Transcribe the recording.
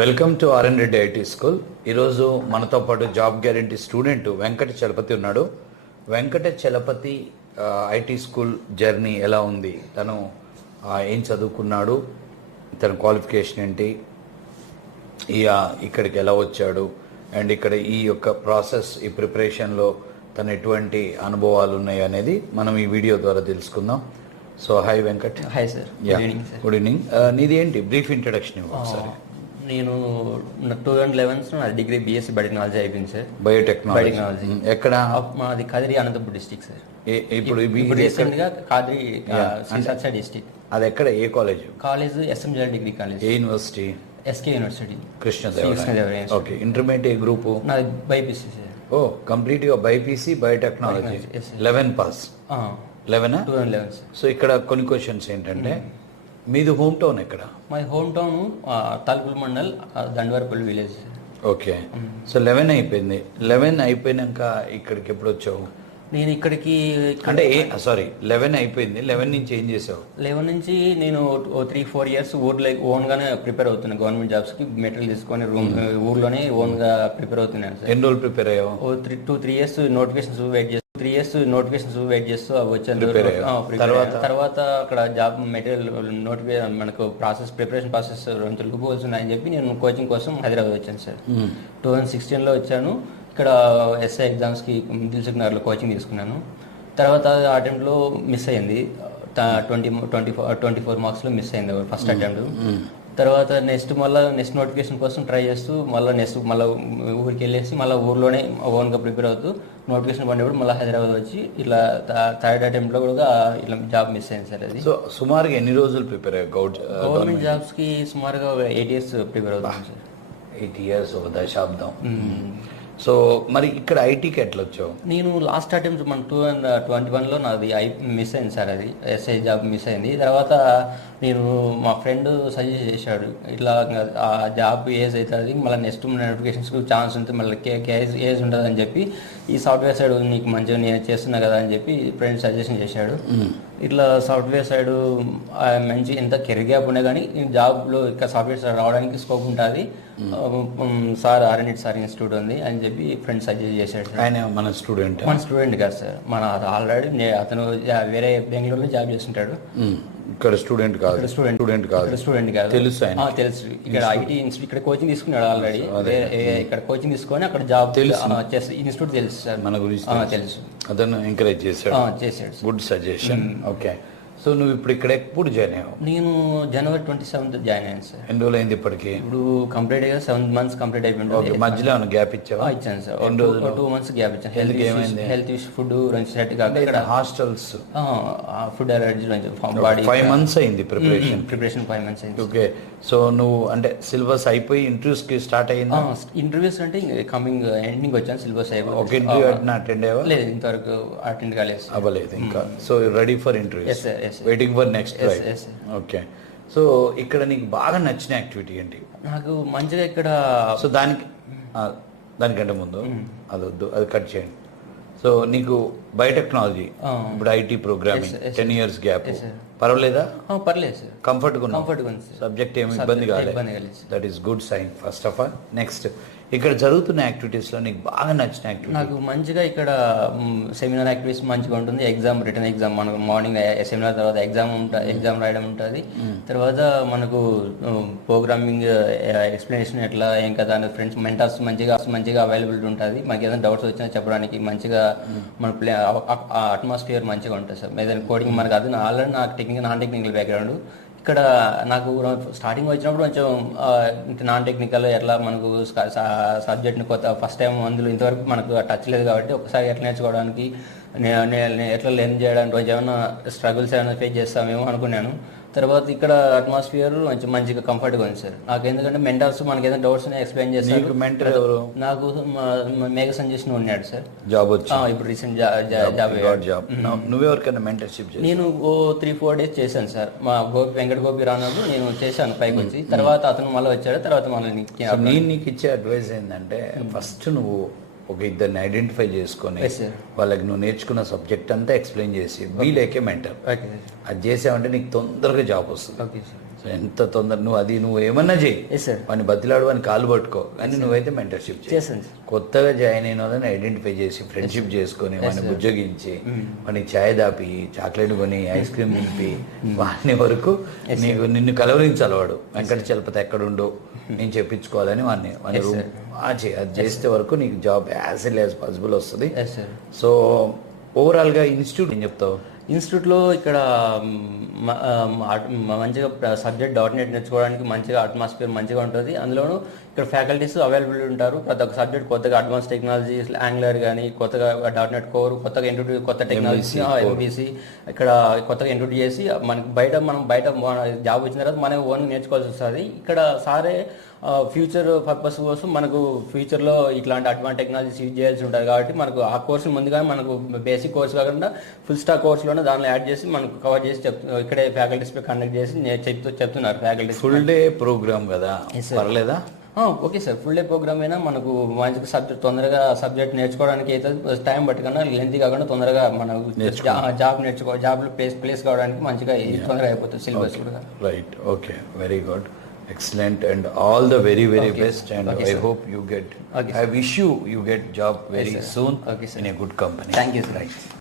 Welcome to RN Reddy IT school. ఈరోజు మనతో పాటు job guarantee student Venkata Chalapathi ఉన్నాడు. Venkata Chalapathi IT school journey ఎలా ఉంది, తను ఏం చదువుకున్నాడు, తన క్వాలిఫికేషన్ ఏంటి, ఇక్కడికి ఎలా వచ్చాడు, అండ్ ఇక్కడ ఈ యొక్క ప్రాసెస్, ఈ ప్రిపరేషన్లో తను ఎటువంటి అనుభవాలు ఉన్నాయి అనేది మనం ఈ వీడియో ద్వారా తెలుసుకుందాం. So hi Venkat. Hi sir. Good evening. నీది ఏంటి బ్రీఫ్ ఇంట్రడక్షన్ ఇవ్వండి ఒకసారి. నేను 2011 నా డిగ్రీ బీఎస్సీ బయోటెక్నాలజీ అయిపోయింది సార్. బయోటెక్నాలజీ ఎక్కడ? మాది కదిరి అనంతపురం డిస్ట్రిక్ట్ సార్. ఇప్పుడు రీసెంట్ గా కాదిరి శ్రీశాస్త్రి డిస్ట్రిక్ట్. అది ఎక్కడ, ఏ college? College SMGR degree college. ఏ university? SK university Krishnadevaraya. Okay. Intermediate ఏ గ్రూప్? నాది బైపీసీ సార్. ఓ, కంప్లీట్ గా బైపీసీ బయోటెక్నాలజీ. 11 పాస్. 11. సో ఇక్కడ కొన్ని క్వశ్చన్స్ ఏంటంటే, మీది హోమ్ టౌన్ ఎక్కడ? మై హోమ్ టౌన్ తలుపుల మండల్, దండవరపల్లి విలేజ్. ఓకే. సో 11 అయిపోయింది. 11 అయిపోయినాక ఇక్కడికి ఎప్పుడు వచ్చావు? నేను ఇక్కడికి అంటే 11 అయిపోయింది. 11 నుంచి ఏం చేసావు? 11 నుంచి నేను 3-4 ఇయర్స్ ఓన్ గానే ప్రిపేర్ అవుతున్నాను. గవర్నమెంట్ జాబ్స్ కి మెటీరియల్ తీసుకొని ఊర్లోనే ఓన్ గా ప్రిపేర్ అవుతున్నాను సార్. ఎన్ని రోజులు ప్రిపేర్ అయ్యావు? 2-3 ఇయర్స్ నోటిఫికేషన్స్ వెయిట్ చేస్తూ వచ్చాను. తర్వాత అక్కడ జాబ్ మెటీరియల్ నోటిఫికేషన్ మనకు ప్రిపరేషన్ ప్రాసెస్ తెలుగుపోతున్నాయని చెప్పి నేను కోచింగ్ కోసం హైదరాబాద్ వచ్చాను సార్. 2016లో వచ్చాను. ఇక్కడ ఎస్ఐ ఎగ్జామ్స్కి దిల్సుఖ్ నగర్లో కోచింగ్ తీసుకున్నాను. తర్వాత ఆ అటెంప్ట్లో మిస్ అయింది. 24 మార్క్స్లో మిస్ అయింది ఫస్ట్ అటెంప్ట్. తర్వాత నెక్స్ట్ నోటిఫికేషన్ కోసం ట్రై చేస్తూ మళ్ళీ ఊరికి వెళ్ళేసి మళ్ళీ ఊర్లోనే ఓన్గా ప్రిపేర్ అవుతూ నోటిఫికేషన్ పడినప్పుడు మళ్ళీ హైదరాబాద్ వచ్చి ఇట్లా థర్డ్ అటెంప్ట్లో కూడా ఇట్లా జాబ్ మిస్ అయింది సార్. అది సో సుమారుగా ఎన్ని రోజులు ప్రిపేర్ అయ్యారు గవర్నమెంట్ జాబ్స్కి? సుమారుగా 8 ఇయర్స్ ప్రిపేర్ అవుతాను సార్. 8 ఇయర్స్, ఒక దశాబ్దం. సో మరి ఇక్కడ ఐటీకి ఎట్లా వచ్చావు? నేను లాస్ట్ అటెంప్ట్ మన 2021లో నాది మిస్ అయింది సార్. అది ఎస్ఐ జాబ్ మిస్ అయింది. తర్వాత నేను మా ఫ్రెండ్ సజెస్ట్ చేశాడు, ఇట్లా ఆ జాబ్ ఏజ్ అవుతుంది, మళ్ళీ నెక్స్ట్ నోటిఫికేషన్స్కి ఛాన్స్ ఉంటుంది, మళ్ళీ ఏజ్ ఉంటుంది అని చెప్పి ఈ సాఫ్ట్వేర్ సైడ్ నీకు మంచిగా నేను చేస్తున్నా కదా అని చెప్పి ఫ్రెండ్ సజెషన్ చేశాడు. ఇట్లా సాఫ్ట్వేర్ సైడ్ మంచి ఎంత కెరీర్ గ్యాప్ ఉన్నా కానీ జాబ్లో ఇక్కడ సాఫ్ట్వేర్ సైడ్ రావడానికి స్కోప్ ఉంటుంది సార్. ఆర్ఎన్ఎడ్ సార్ ఇన్స్టిట్యూట్ ఉంది అని చెప్పి ఫ్రెండ్ సజెస్ట్ చేశాడు. ఆయన మన స్టూడెంట్ కాదు సార్, మన ఆల్రెడీ అతను వేరే బెంగళూరులో జాబ్ చేస్తుంటాడు. ఇక్కడ స్టూడెంట్ కాదు తెలుసు. తెలుసు. ఇక్కడ ఐటీ ఇక్కడ కోచింగ్ తీసుకున్నాడు ఆల్రెడీ. ఇక్కడ కోచింగ్ తీసుకొని అక్కడ జాబ్ ఇన్స్టిట్యూట్ తెలుసు సార్ మన గురించి. తెలుసు. అతను ఎంకరేజ్ చేశాడు. Good suggestion. ఓకే. సో నువ్వు ఇప్పుడు ఇక్కడ ఎప్పుడు జాయిన్ అయ్యావు? నేను January 27th జాయిన్ అయ్యాను సార్. ఎన్ని రోజులు అయింది ఇప్పటికి? ఇప్పుడు కంప్లీట్ గా 7 months కంప్లీట్ అయిపోయింది. మధ్యలో గ్యాప్ ఇచ్చావా? ఇచ్చాను సార్. 2 months గ్యాప్ ఇచ్చాను. హెల్త్ ఇష్యూ, ఫుడ్ సెట్ కాక ఇక్కడ hostels, food allergy body. 5 months అయింది ప్రిపరేషన్. 5 months అయింది. ఓకే. సో నువ్వు అంటే సిలబస్ అయిపోయి ఇంటర్వ్యూస్ కి స్టార్ట్ అయ్యిందా? ఇంటర్వ్యూస్ అంటే కమింగ్ ఎండింగ్ వచ్చాను. సిలబస్ అయిపోయి ఒక ఇంటర్వ్యూ అటెండ్ అయ్యావా? లేదు, ఇంతవరకు అటెండ్ కాలేదు. అవ్వలేదు ఇంకా. So ready for interviews, waiting for next try. Okay. So ఇక్కడ నీకు బాగా నచ్చిన యాక్టివిటీ ఏంటి? నాకు మంచిగా ఇక్కడ, సో దానికంటే ముందు అది కట్ చేయండి. సో నీకు బయోటెక్నాలజీ, ఇప్పుడు ఐటీ ప్రోగ్రామింగ్, 10 years గ్యాప్, పర్వాలేదా? పర్లేదు సార్. కంఫర్ట్గా ఉంది. సబ్జెక్ట్ ఏమి ఇబ్బంది కాలేదు. That is good sign first of all. Next, ఇక్కడ జరుగుతున్న యాక్టివిటీస్లో నీకు బాగా నచ్చిన యాక్టివిటీ? నాకు మంచిగా ఇక్కడ సెమినార్ యాక్టివిటీస్ మంచిగా ఉంటుంది. రిటర్న్ ఎగ్జామ్ మనకు మార్నింగ్ సెమినార్ తర్వాత ఎగ్జామ్ రాయడం ఉంటుంది. తర్వాత మనకు ప్రోగ్రామింగ్ ఎక్స్ప్లెనేషన్ ఎట్లా ఏం కదా అని ఫ్రెండ్స్ మెంటర్స్ మంచిగా అవైలబిలిటీ ఉంటుంది. మనకి ఏదైనా డౌట్స్ వచ్చినా చెప్పడానికి మంచిగా మన అట్మాస్ఫియర్ మంచిగా ఉంటుంది సార్. ఏదైనా కోడింగ్ మనకు అది ఆల్రెడీ నాకు నాన్ టెక్నికల్ బ్యాక్గ్రౌండ్. ఇక్కడ నాకు స్టార్టింగ్ వచ్చినప్పుడు కొంచెం నాన్ టెక్నికల్ ఎట్లా మనకు సబ్జెక్ట్ని కొత్త ఫస్ట్ టైం అందులో ఇంతవరకు మనకు టచ్ లేదు కాబట్టి ఒకసారి ఎట్లా నేర్చుకోవడానికి ఎట్లా లెర్న్ చేయడానికి కొంచెం ఏమైనా స్ట్రగుల్స్ ఏమైనా ఫేస్ చేస్తామేమో అనుకున్నాను. తర్వాత ఇక్కడ అట్మాస్ఫియర్ మంచిగా కంఫర్ట్గా ఉంది సార్ నాకు. ఎందుకంటే మెంటర్స్ మనకి ఏదైనా డౌట్స్ ఎక్స్ప్లెయిన్ చేస్తారు. మెంటర్ ఎవరు? నాకు మేఘ సంజయ్ ఉన్నాడు సార్. జాబ్ వచ్చి ఇప్పుడు రీసెంట్ జాబ్. నువ్వెవరికైనా మెంటర్షిప్? నేను 3-4 days చేశాను సార్. మా వెంకట గోపి రానప్పుడు నేను చేశాను పైకి వచ్చి. తర్వాత అతను మళ్ళీ వచ్చాడు. తర్వాత మళ్ళీ నేను నీకు ఇచ్చే అడ్వైస్ ఏంటంటే, ఫస్ట్ నువ్వు ఒక ఇద్దరిని ఐడెంటిఫై చేసుకొని వాళ్ళకి నువ్వు నేర్చుకున్న సబ్జెక్ట్ అంతా ఎక్స్ప్లెయిన్ చేసి బీ లైక్ ఏ మెంటర్. అది చేసావంటే నీకు తొందరగా జాబ్ వస్తుంది. సో ఎంత తొందర నువ్వు ఏమన్నా చేయి, ఎస్ సార్. వాడిని బతిలాడు అని కాలు పట్టుకో, కానీ నువ్వైతే మెంటర్షిప్ చేయి. చేస్తాను సార్. కొత్తగా జాయిన్ అయిన వాళ్ళని ఐడెంటిఫై చేసి ఫ్రెండ్షిప్ చేసుకొని వాడిని బుజ్జగించి వాడిని ఛాయ్ దాపి చాక్లెట్ కొని ఐస్ క్రీమ్ తినిపి వాడిని వరకు నిన్ను కలవరించాలి. వాడు వెంకట చలపతి ఎక్కడుండో నేను చెప్పించుకోవాలని వాడిని రూమ్ అది చేస్తే వరకు నీకు job as early as possible వస్తుంది. Yes sir. సో ఓవరాల్గా ఇన్స్టిట్యూట్ ఏం చెప్తావు? ఇన్స్టిట్యూట్లో ఇక్కడ మంచిగా సబ్జెక్ట్ .NET నేర్చుకోవడానికి మంచిగా అట్మాస్ఫియర్ మంచిగా ఉంటుంది. అందులోనూ ఇక్కడ ఫ్యాకల్టీస్ అవైలబుల్ ఉంటారు. ప్రతి ఒక్క సబ్జెక్ట్ కొత్తగా అడ్వాన్స్ టెక్నాలజీస్ యాంగులర్ కానీ కొత్తగా .NET కోర్ కొత్తగా ఇంట్రొడ్యూస్ కొత్త టెక్నాలజీ MVC ఇక్కడ కొత్తగా ఇంట్రొడ్యూస్ చేసి మనం బయట జాబ్ వచ్చిన తర్వాత మనం ఓన్ నేర్చుకోవాల్సి వస్తుంది. ఇక్కడ సారే ఫ్యూచర్ పర్పస్ కోసం మనకు ఫ్యూచర్లో ఇట్లాంటి అడ్వాన్స్ టెక్నాలజీస్ యూజ్ చేయాల్సి ఉంటుంది. కాబట్టి మనకు ఆ కోర్సు ముందుగా మనకు బేసిక్ కోర్స్ కాకుండా ఫుల్ స్టాక్ కోర్సులోనే దానిలో యాడ్ చేసి మనకు కవర్ చేసి ఇక్కడే ఫ్యాకల్టీస్ కండక్ట్ చేసి చెప్తున్నారు ఫ్యాకల్టీస్. ఫుల్ డే ప్రోగ్రామ్ కదా, పర్లేదా? Okay sir. Full day program అయినా మనకు మంచిగా సబ్జెక్ట్ తొందరగా సబ్జెక్ట్ నేర్చుకోవడానికి అయితే టైం పట్టుకన్నా లెంతీ కాకుండా తొందరగా మనం జాబ్లో ప్లేస్ కావడానికి మంచిగా తొందరగా అయిపోతుంది సిలబస్ కూడా. Right, okay, very good, excellent, and all the very best, and I hope you get, I wish you get job very soon in a good company. Thank you sir. Right.